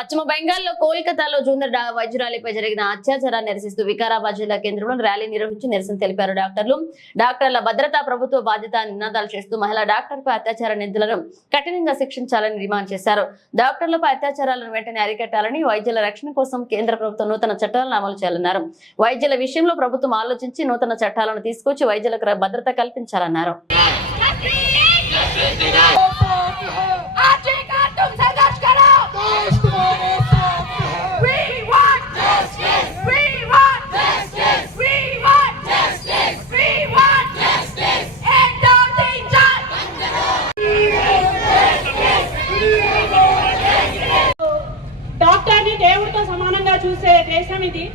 పశ్చిమ బెంగాల్లో కోల్కతాలో జూనియర్ వైద్యురాలిపై జరిగిన అత్యాచారాన్ని నిరసిస్తూ వికారాబాద్ జిల్లా కేంద్రంలో ర్యాలీ నిర్వహించి నిరసన తెలిపారు డాక్టర్లు. డాక్టర్ల భద్రత ప్రభుత్వ బాధ్యత నినాదాలు చేస్తూ మహిళా డాక్టర్పై అత్యాచార నిధులను కఠినంగా శిక్షించాలని డిమాండ్ చేశారు. డాక్టర్లపై అత్యాచారాలను వెంటనే అరికట్టాలని వైద్యుల రక్షణ కోసం కేంద్ర ప్రభుత్వం నూతన చట్టాలను అమలు చేయాలన్నారు. వైద్యుల విషయంలో ప్రభుత్వం ఆలోచించి నూతన చట్టాలను తీసుకొచ్చి వైద్యులకు భద్రత కల్పించాలన్నారు. దేశం ఇది.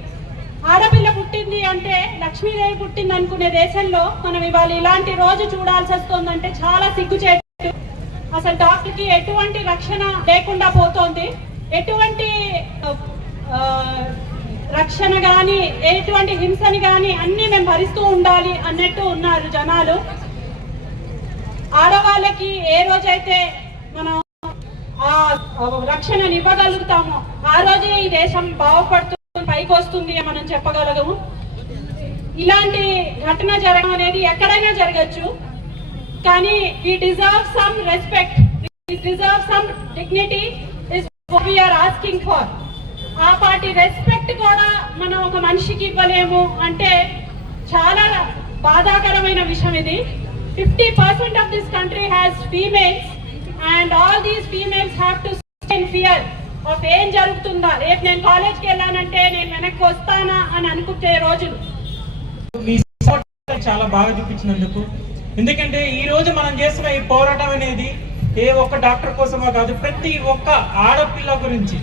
ఆడపిల్ల పుట్టింది అంటే లక్ష్మీదేవి పుట్టింది అనుకునే దేశంలో మనం ఇవాళ ఇలాంటి రోజు చూడాల్సి వస్తుందంటే చాలా సిగ్గుచేటు. అసలు డాక్టర్కి ఎటువంటి రక్షణ లేకుండా పోతోంది. ఎటువంటి రక్షణ కానీ ఎటువంటి హింసని కానీ అన్నీ మేము భరిస్తూ ఉండాలి అన్నట్టు ఉన్నారు జనాలు. ఆడవాళ్ళకి ఏ రోజైతే మనం ఆ రక్షణను ఇవ్వగలుగుతామో ఆ రోజే ఈ దేశం బాగుపడుతుంది. పైకి వస్తుంది అని మనం చెప్పగలగము. ఇలాంటి ఘటన జరగడం అనేది ఎక్కడైనా జరగచ్చు కానీ ఈ deserve some respect deserve some dignity is we are asking for ఆ పాటి రెస్పెక్ట్ కూడా మనం ఒక మనిషికి ఇవ్వలేము అంటే చాలా బాధాకరమైన విషయం ఇది. Fifty percent of this country has females and all these females have to fear of ఏం జరుగుతుందా? రేపు నేను కాలేజ్కి వెళ్ళానంటే నేను వెనక్కి వస్తానా అని అనుకునే రోజులు. మీ చాలా బాగా చూపించినందుకు. ఎందుకంటే ఈ రోజు మనం చేస్తున్న ఈ పోరాటం అనేది ఏ ఒక్క డాక్టర్ కోసమో కాదు ప్రతి ఒక్క ఆడపిల్ల గురించి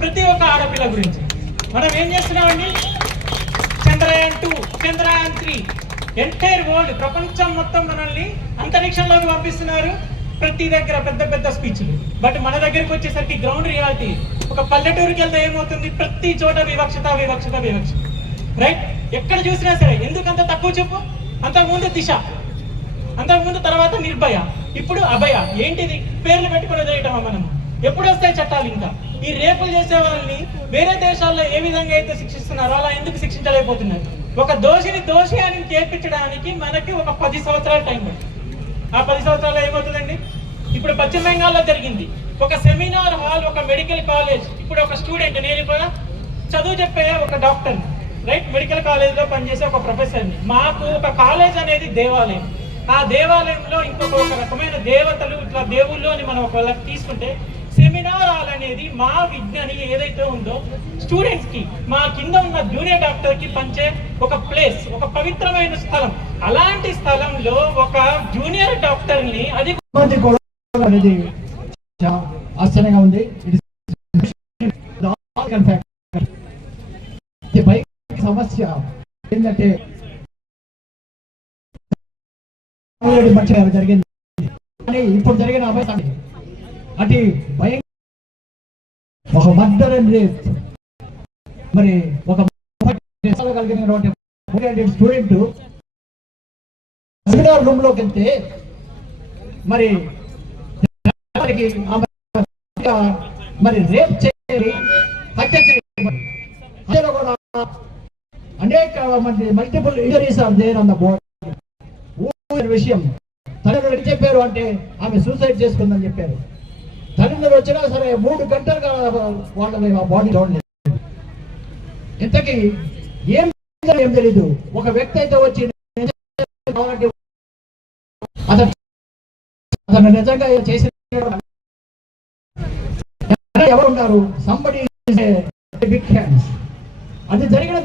ప్రతి ఒక్క ఆడపిల్ల గురించి. మనం ఏం చేస్తున్నామండి? Chandrayaan two Chandrayaan three entire world ప్రపంచం మొత్తం మనల్ని అంతరిక్షంలోకి పంపిస్తున్నారు. ప్రతి దగ్గర పెద్ద పెద్ద స్పీచ్లు. బట్ మన దగ్గరికి వచ్చేసరికి గ్రౌండ్ రియాలిటీ ఒక పల్లెటూరుకి వెళ్తే ఏమవుతుంది? ప్రతి చోట వివక్షత వివక్షత వివక్షత రైట్ ఎక్కడ చూసినా సరే ఎందుకు అంత తక్కువ చెప్పు? అంతకుముందు దిశ. అంతకుముందు తర్వాత నిర్భయ. ఇప్పుడు అభయ. ఏంటిది? పేర్లు పెట్టుకుని వదిలేయటమా మనం ఎప్పుడు వస్తాయి చట్టాలు ఇంకా? ఈ రేపులు చేసే వాళ్ళని వేరే దేశాల్లో ఏ విధంగా అయితే శిక్షిస్తున్నారో అలా ఎందుకు శిక్షించలేకపోతున్నారు? ఒక దోషిని దోషి అని చేర్పించడానికి మనకి ఒక పది సంవత్సరాల టైం పడుతుంది. ఆ పది సంవత్సరాలు ఏమవుతుందండి? ఇప్పుడు పశ్చిమ బెంగాల్లో జరిగింది. ఒక సెమినార్ హాల్ ఒక మెడికల్ కాలేజ్. ఇప్పుడు ఒక స్టూడెంట్ నేను కూడా చదువు చెప్పే ఒక డాక్టర్. రైట్? మెడికల్ కాలేజ్లో పనిచేసే ఒక ప్రొఫెసర్ని. మాకు ఒక కాలేజ్ అనేది దేవాలయం. ఆ దేవాలయంలో ఇంకొక ఒక రకమైన దేవతలు ఇట్లా దేవుళ్ళు అని మనం ఒకవేళ తీసుకుంటే సెమినార్ హాల్ అనేది మా విజ్ఞాని ఏదైతే ఉందో స్టూడెంట్స్కి మా కింద ఉన్న జూనియర్ డాక్టర్కి పంచే ఒక ప్లేస్ ఒక పవిత్రమైన స్థలం. అలాంటి స్థలంలో ఒక జూనియర్ డాక్టర్ని అది అనేది ఆశ్చర్యంగా ఉంది. సమస్య ఏంటంటే జరిగింది. కానీ ఇప్పుడు జరిగిన అభ్యాసం అది భయం. ఒక మర్డర్ అండ్ రేప్. మరి ఒక కలిగినటువంటి స్టూడెంట్. సెమినార్ రూమ్లోకి వెళ్తే మరి మరి రేప్ చేయాలి హత్య చేయాలి కూడా అనేక మంది మల్టిపుల్ ఇంజరీస్ ఆర్ దేర్ విషయం. తల్లిదండ్రులు చెప్పారు అంటే ఆమె సూసైడ్ చేసుకుందని చెప్పారు. తల్లిదండ్రులు వచ్చినా సరే మూడు గంటలుగా వాళ్ళని ఆ బాడీ చూడలేదు ఇంతకీ ఏం ఏం తెలీదు. ఒక వ్యక్తి అయితే వచ్చి అతను అతను నిజంగా చేసిన ఎవరు ఉన్నారు సంబడి బిగ్ హ్యాండ్స్ అది జరిగిన